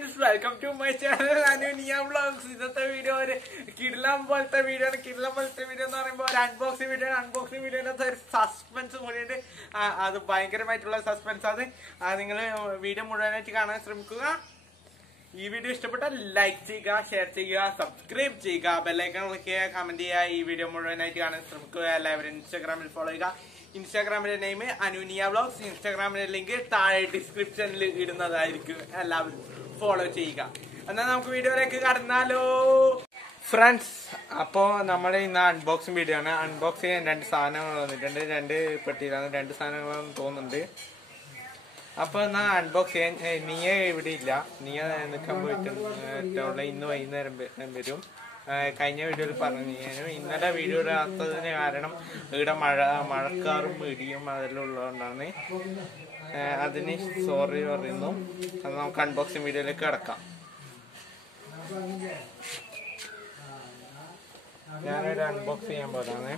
friends, welcome to my channel Anunia Vlogs. ഇന്നത്തെ video ഒരു കിടിലം പോലത്തെ വീഡിയോ ആണ്. കിടിലം പോലത്തെ വീഡിയോ എന്ന് പറയുമ്പോൾ ഒരു അൺബോക്സിംഗ് വീഡിയോ ആണ്. അൺബോക്സിംഗ് വീഡിയോയിനകത്ത് ഒരു സസ്പെൻസ് കൂടിയുണ്ട്. അത് ഭയങ്കരമായിട്ടുള്ള സസ്പെൻസ് ആണ്. നിങ്ങൾ വീഡിയോ മുഴുവനായിട്ട് കാണാൻ ശ്രമിക്കുക. ഈ വീഡിയോ ഇഷ്ടപ്പെട്ടാൽ ലൈക്ക് ചെയ്യുക, ഷെയർ ചെയ്യുക, സബ്സ്ക്രൈബ് ചെയ്യുക, ബെല്ലൈക്കൺ ക്ലിക്ക് ചെയ്യുക, കമന്റ് ചെയ്യുക. ഈ വീഡിയോ മുഴുവനായിട്ട് കാണാൻ ശ്രമിക്കുക. എല്ലാവരും ഇൻസ്റ്റാഗ്രാമിൽ ഫോളോ ചെയ്യുക. ഇൻസ്റ്റാഗ്രാമിന്റെ നെയിം അനൂനിയ വ്ലോഗ്സ്. ഇൻസ്റ്റാഗ്രാമിന്റെ ലിങ്ക് താഴെ ഡിസ്ക്രിപ്ഷനിൽ ഇടുന്നതായിരിക്കും. എല്ലാവരും ഫോളോ ചെയ്യുക. എന്നാൽ നമുക്ക് വീഡിയോയിലേക്ക് കടന്നാലോ ഫ്രണ്ട്സ്. അപ്പോൾ നമ്മുടെ ഇന്ന് അൺബോക്സിംഗ് വീഡിയോ ആണ്. അൺബോക്സ് ചെയ്യാൻ രണ്ട് സാധനങ്ങൾ വന്നിട്ടുണ്ട്. രണ്ട് പെട്ടിയിലാണ്, രണ്ട് സാധനങ്ങളാണെന്ന് തോന്നുന്നുണ്ട്. അപ്പൊ എന്നാ അൺബോക്സ് ചെയ്യാൻ നീയെ ഇവിടെ ഇല്ല. നീയ നിൽക്കാൻ പോയിട്ട് ഇന്ന് വൈകുന്നേരം വരും. കഴിഞ്ഞ വീഡിയോയിൽ പറഞ്ഞു ഞാനും. ഇന്നലെ വീഡിയോ ഇടാത്തതിന് കാരണം ഇവിടെ മഴക്കാറും ഇടിയും അതെല്ലാം ഉള്ളതുകൊണ്ടാണ്. അതിന് സോറി പറയുന്നു. അത് നമുക്ക് അൺബോക്സിംഗ് വീഡിയോയിലേക്ക് കിടക്കാം. ഞാനൊരു അൺബോക്സ് ചെയ്യാൻ പോലാണ്.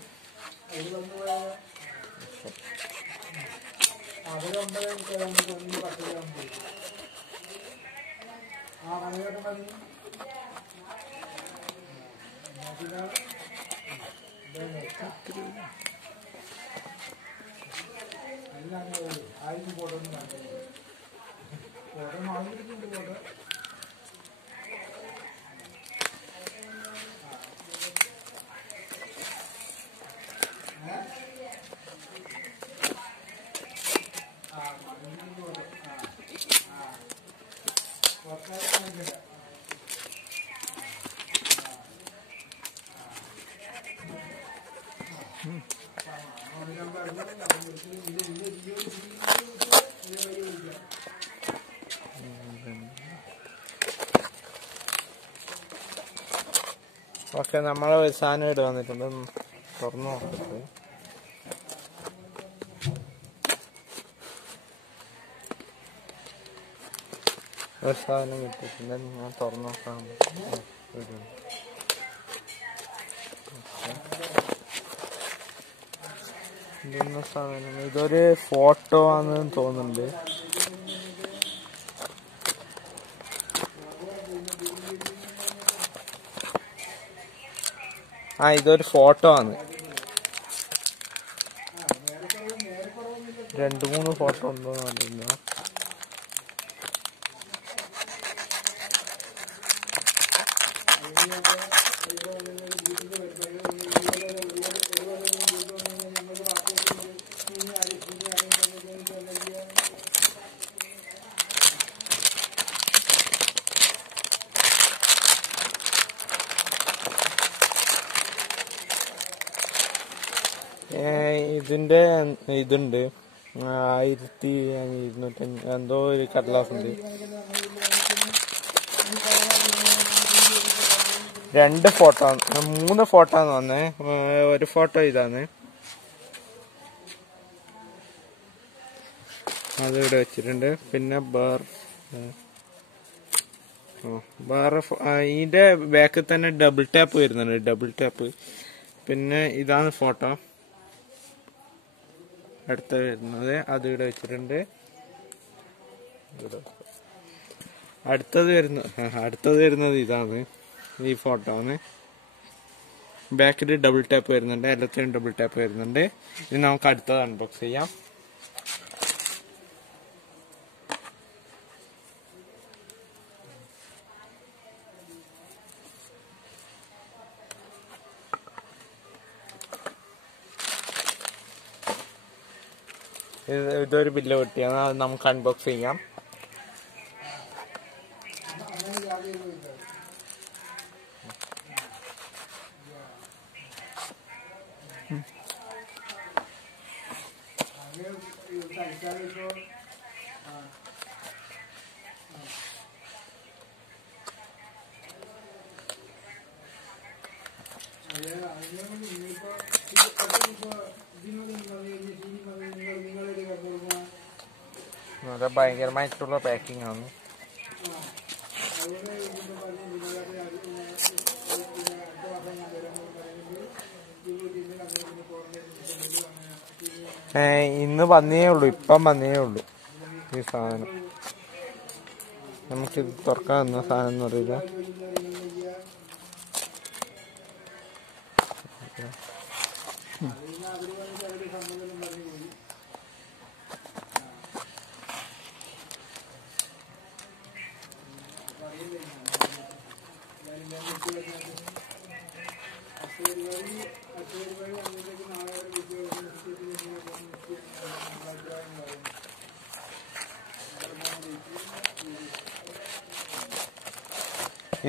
ഓക്കെ, നമ്മളെ ഒരു സാധനം ഇവിടെ വന്നിട്ടുണ്ട്. തുറന്നു നോക്കട്ടെ. ഒരു സാധനം കിട്ടിയിട്ടുണ്ട്. ഞാൻ തുറന്നു നോക്കാം. ഇതൊന്ന സാധനം, ഇതൊരു ഫോട്ടോ ആണെന്ന് തോന്നുന്നുണ്ട്. ഇതൊരു ഫോട്ടോ ആണ്. 2-3 ഫോട്ടോ ഉണ്ടോ അറിയില്ല. ഇതിന്റെ ഇതുണ്ട് 1250 എന്തോ ഒരു കടലാസ് ഉണ്ട്. 2 ഫോട്ടോ, 3 ഫോട്ടോ ആണ് വന്നേ. ഒരു ഫോട്ടോ ഇതാണ്. അത് ഇവിടെ വെച്ചിട്ടുണ്ട്. പിന്നെ ഇതിന്റെ ബാക്കിൽ തന്നെ ഡബിൾ ടാപ്പ് വരുന്നുണ്ട്. Double tap. പിന്നെ ഇതാണ് ഫോട്ടോ. അടുത്ത വരുന്നത് അത് ഇവിടെ വെച്ചിട്ടുണ്ട്. അടുത്തത് വരുന്നത് ഇതാണ്. ഈ ഫോട്ടോ ആണ്. ബാക്കിൽ ഡബിൾ ടാപ്പ് വരുന്നുണ്ട്. എല്ലാത്തിനും ഡബിൾ ടാപ്പ് വരുന്നുണ്ട്. ഇനി നമുക്ക് അടുത്തത് അൺബോക്സ് ചെയ്യാം. ഇതൊരു ബില്ല് പൊട്ടിയാണ്. അത് നമുക്ക് അൺബോക്സ് ചെയ്യാം. ഭയങ്കരമായിട്ടുള്ള പാക്കിംഗ് ആണ്. ഇന്ന് വന്നേ ഉള്ളൂ, ഇപ്പം വന്നേ ഉള്ളൂ ഈ സാധനം. നമുക്കിത് തുറക്കാവുന്ന സാധനം എന്ന് പറയില്ല.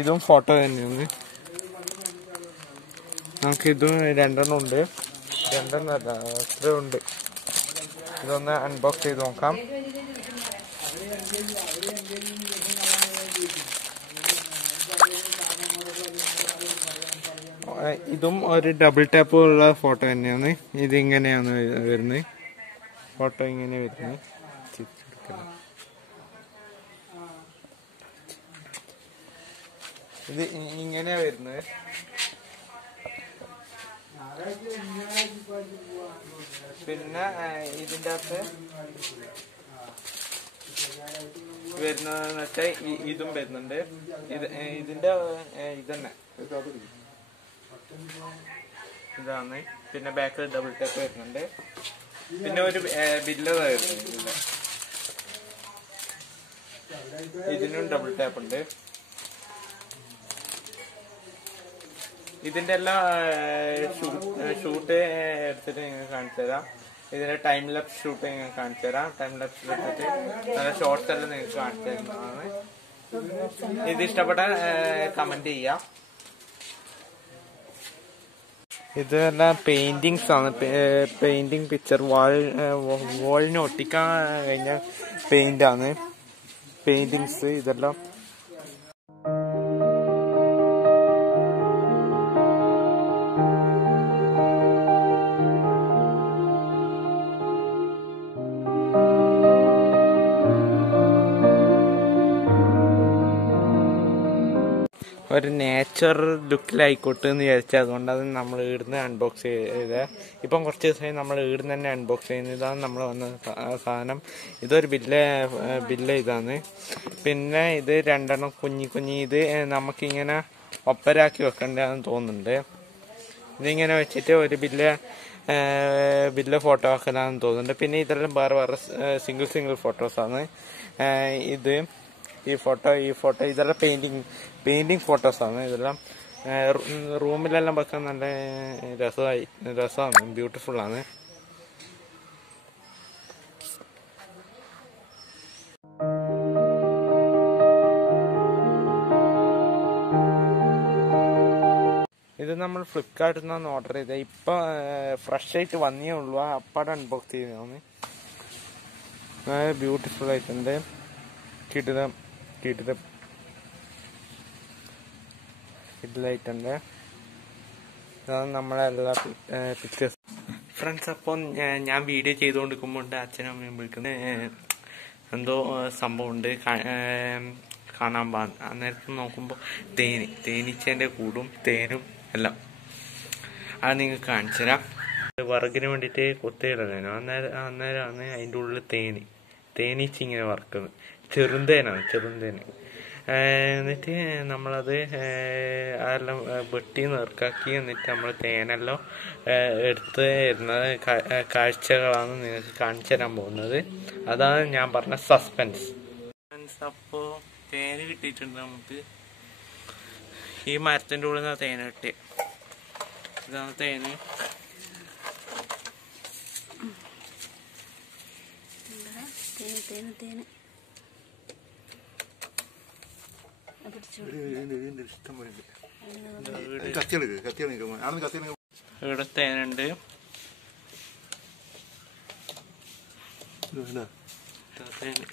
ഇതും ഫോട്ടോ തന്നെയാണ്. നമുക്കിതും 2 ഉണ്ട്. 2 എത്ര ഉണ്ട്. ഇതൊന്ന് അൺബോക്സ് ചെയ്ത് നോക്കാം. ഇതും ഒരു ഡബിൾ ടാപ്പ് ഉള്ള ഫോട്ടോ തന്നെയാണ്. ഇതിങ്ങനെയാണ് വരുന്നത്. ഫോട്ടോ ഇങ്ങനെ വരുന്നത്. ഇത് ഇങ്ങനെയാ വരുന്നത്. പിന്നെ ഇതിൻ്റെ അകത്ത് വരുന്നതെന്ന് വെച്ചാൽ ഇതും വരുന്നുണ്ട്. ഇതിന്റെ ഇതന്നെ ഇതാണ്. പിന്നെ ബാക്കിൽ ഡബിൾ ടാപ്പ് വരുന്നുണ്ട്. പിന്നെ ഒരു ബില്ല് വരുന്നുണ്ട്. ഇതിനും ഡബിൾ ടാപ്പ് ഉണ്ട്. ഇതിന്റെ എല്ലാം ഷൂട്ട് എടുത്തിട്ട് നിങ്ങൾ കാണിച്ചു തരാം. ഇതിന്റെ ടൈം ലാപ്സ് ഷൂട്ട് നിങ്ങൾ കാണിച്ചു തരാം. ടൈം ലാപ്സ് എടുത്തിട്ട് നല്ല ഷോർട്സ് എല്ലാം നിങ്ങൾക്ക് കാണിച്ചു തരുന്നതാണ്. ഇത് ഇഷ്ടപ്പെട്ട കമന്റ് ചെയ്യാം. ഇതെല്ലാം പെയിന്റിങ്സ് ആണ്. പെയിന്റിങ് പിക്ചർ വാളിന് ഒട്ടിക്കാൻ കഴിഞ്ഞ പെയിന്റ് ആണ്. പെയിന്റിങ്സ് ഇതെല്ലാം ഒരു നേച്ചർ ലുക്കിലായിക്കോട്ടെ എന്ന് വിചാരിച്ചത്. അതുകൊണ്ട് അത് നമ്മൾ ഇവിടുന്ന് അൺബോക്സ് ചെയ്ത് ഇപ്പം കുറച്ച് ദിവസമായി നമ്മൾ ഇവിടുന്ന് തന്നെ അൺബോക്സ് ചെയ്യുന്നത്. ഇതാണ് നമ്മൾ വന്ന സാധനം. ഇതൊരു ബില്ല് ഇതാണ്. പിന്നെ ഇത് 2 കുഞ്ഞി ഇത് നമുക്കിങ്ങനെ ഒപ്പരാക്കി വെക്കേണ്ടതാണെന്ന് തോന്നുന്നുണ്ട്. ഇതിങ്ങനെ വെച്ചിട്ട് ഒരു ബില്ല് ഫോട്ടോ ആക്കലാന്ന് തോന്നുന്നുണ്ട്. പിന്നെ ഇതെല്ലാം വേറെ സിംഗിൾ ഫോട്ടോസാണ്. ഈ ഫോട്ടോ ഇതെല്ലാം പെയിന്റിങ് ഫോട്ടോസാണ്. ഇതെല്ലാം റൂമിലെല്ലാം വെക്കാൻ നല്ല രസമാണ്. ബ്യൂട്ടിഫുള്ളാണ്. ഇത് നമ്മൾ ഫ്ലിപ്കാർട്ടിൽ നിന്നാണ് ഓർഡർ ചെയ്തത്. ഇപ്പം ഫ്രഷ് ആയിട്ട് വന്നേ ഉള്ളൂ. അപ്പാടെ അൺബോക്സ് ചെയ്തതാണ്. ബ്യൂട്ടിഫുൾ ആയിട്ടുണ്ട്. ഇതിലായിട്ടുണ്ട്. അതാണ് നമ്മളെല്ലാ പിക്ചേഴ്സ്. ഫ്രണ്ട്സ്, അപ്പോൾ ഞാൻ വീഡിയോ ചെയ്തുകൊണ്ടിരിക്കുമ്പോൾ അച്ഛനും അമ്മയും വിളിക്കുന്നത് എന്തോ സംഭവമുണ്ട് കാണാൻ പാടില്ല. അന്നേരത്ത് നോക്കുമ്പോൾ തേനീച്ചേൻ്റെ കൂടും തേനും എല്ലാം അത് നിങ്ങൾക്ക് കാണിച്ചു തരാം. വിറകിന് വേണ്ടിയിട്ട് കൊത്തിയിടുന്നതിനോ അന്നേരമാണ് അതിൻ്റെ ഉള്ളിൽ തേനീച്ച ഇങ്ങനെ വറക്കുന്നത്. ചെറുന്തേന്. എന്നിട്ട് നമ്മളത് അതെല്ലാം വെട്ടി നേർക്കാക്കി എന്നിട്ട് നമ്മൾ തേനെല്ലാം എടുത്ത് വരുന്നത് കാഴ്ചകളാണ് നിങ്ങൾക്ക് കാണിച്ചു തരാൻ പോകുന്നത്. അതാണ് ഞാൻ പറഞ്ഞ സസ്പെൻസ്. അപ്പോൾ തേന് കിട്ടിയിട്ടുണ്ട് നമുക്ക്. ഈ മരത്തിൻ്റെ ഉള്ളിൽ നിന്നാണ് തേന് കിട്ടിയത്. ഇതാണ് തേന്. ഇവിടെ തേനുണ്ട്.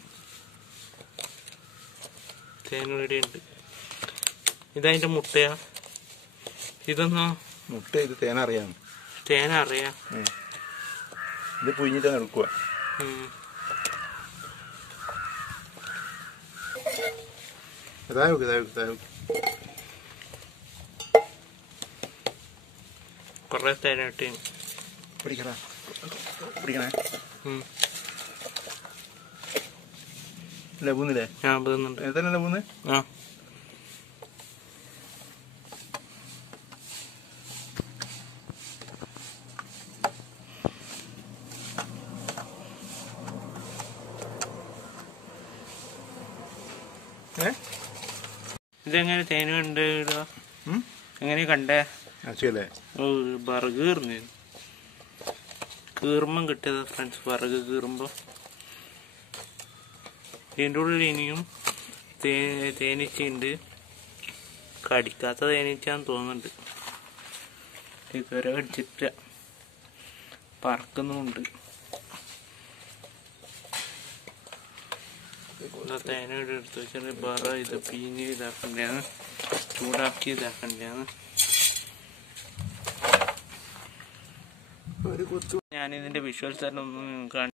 തേനിവിടെ ഉണ്ട്. ഇതതിന്റെ മുട്ടയാ. ഇതൊന്നോ മുട്ട. ഇത് തേനറിയാം. ഇത് പുഴിഞ്ഞിട്ടാണ് എടുക്കുക. കൊറേ തേനായിട്ട് പിടിക്കണേ. ലബൂന്നില്ലേ? ഞാൻ പോകുന്നുണ്ട്. എത്ര ലബൂന്ന്? ആ ഇതെങ്ങനെ തേന് കണ്ട് എങ്ങനെ കണ്ടേ? വിറക് കീർന്നു കീറുമ്പം കിട്ടിയത് ഫ്രണ്ട്സ്. വിറക് കീറുമ്പോ ഇതിൻ്റെ ഉള്ളിൽ ഇനിയും തേനീച്ചയുണ്ട്. കടിക്കാത്ത തേനീച്ചാന്ന് തോന്നുന്നുണ്ട്. ഇതുവരെ കടിച്ചിട്ട് പറക്കുന്നുമുണ്ട്. തേനോട് എടുത്ത് വെച്ചാൽ ബറ ഇത് പിഞ്ഞ് ഇതാക്കണ്ടാണ്, ചൂടാക്കി ഇതാക്കണ്ടാണ്. ഞാനിതിന്റെ വിഷ്വൽസ് എല്ലാം ഒന്നും കാണി.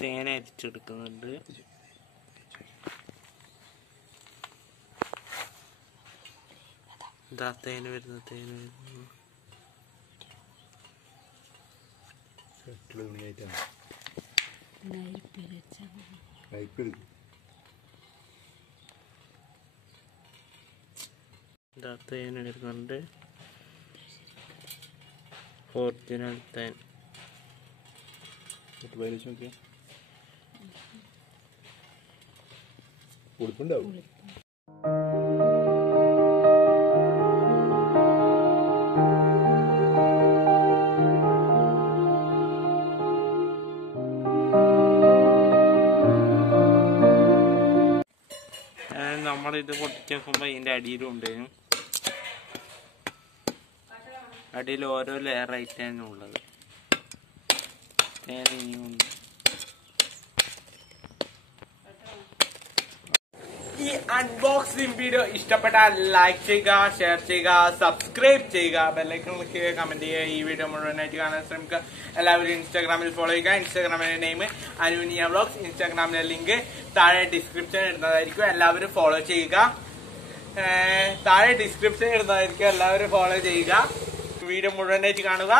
തേന അരിച്ചെടുക്കുന്നുണ്ട്. ഇതാ തേന വരുന്നു, തേന വരുന്നു. ഇതാ തേന വരുന്നുണ്ട്, ഒറിജിനൽ തേൻ. ഉടുപ്പുണ്ടാവും. നമ്മളിത് പൊട്ടിച്ച് നോക്കുമ്പോൾ ഇതിൻ്റെ അടിയിലും ഉണ്ടായിരുന്നു. അടിയിൽ ഓരോ ലെയർ ആയിട്ടാണ് ഉള്ളത്. തേൻ ഇനിയും ഉണ്ട്. ഈ അൺബോക്സിംഗ് വീഡിയോ ഇഷ്ടപ്പെട്ടാൽ ലൈക്ക് ചെയ്യുക, ഷെയർ ചെയ്യുക, സബ്സ്ക്രൈബ് ചെയ്യുക, ബെല്ലൈക്കൺ ക്ലിക്ക് ചെയ്യുക, കമന്റ് ചെയ്യുക. ഈ വീഡിയോ മുഴുവനായിട്ട് കാണാൻ ശ്രമിക്കുക. എല്ലാവരും ഇൻസ്റ്റാഗ്രാമിൽ ഫോളോ ചെയ്യുക. ഇൻസ്റ്റാഗ്രാമിന്റെ നെയിം അനുനിയ വ്ലോഗ്സ്. ഇൻസ്റ്റാഗ്രാമിലെ ലിങ്ക് താഴെ ഡിസ്ക്രിപ്ഷൻ ഇടുന്നതായിരിക്കും. എല്ലാവരും ഫോളോ ചെയ്യുക. താഴെ ഡിസ്ക്രിപ്ഷൻ ഇടുന്നതായിരിക്കും. എല്ലാവരും ഫോളോ ചെയ്യുക. വീഡിയോ മുഴുവനായിട്ട് കാണുക.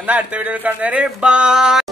എന്നാൽ അടുത്ത വീഡിയോയിൽ കാണുന്നവരെ ബൈ.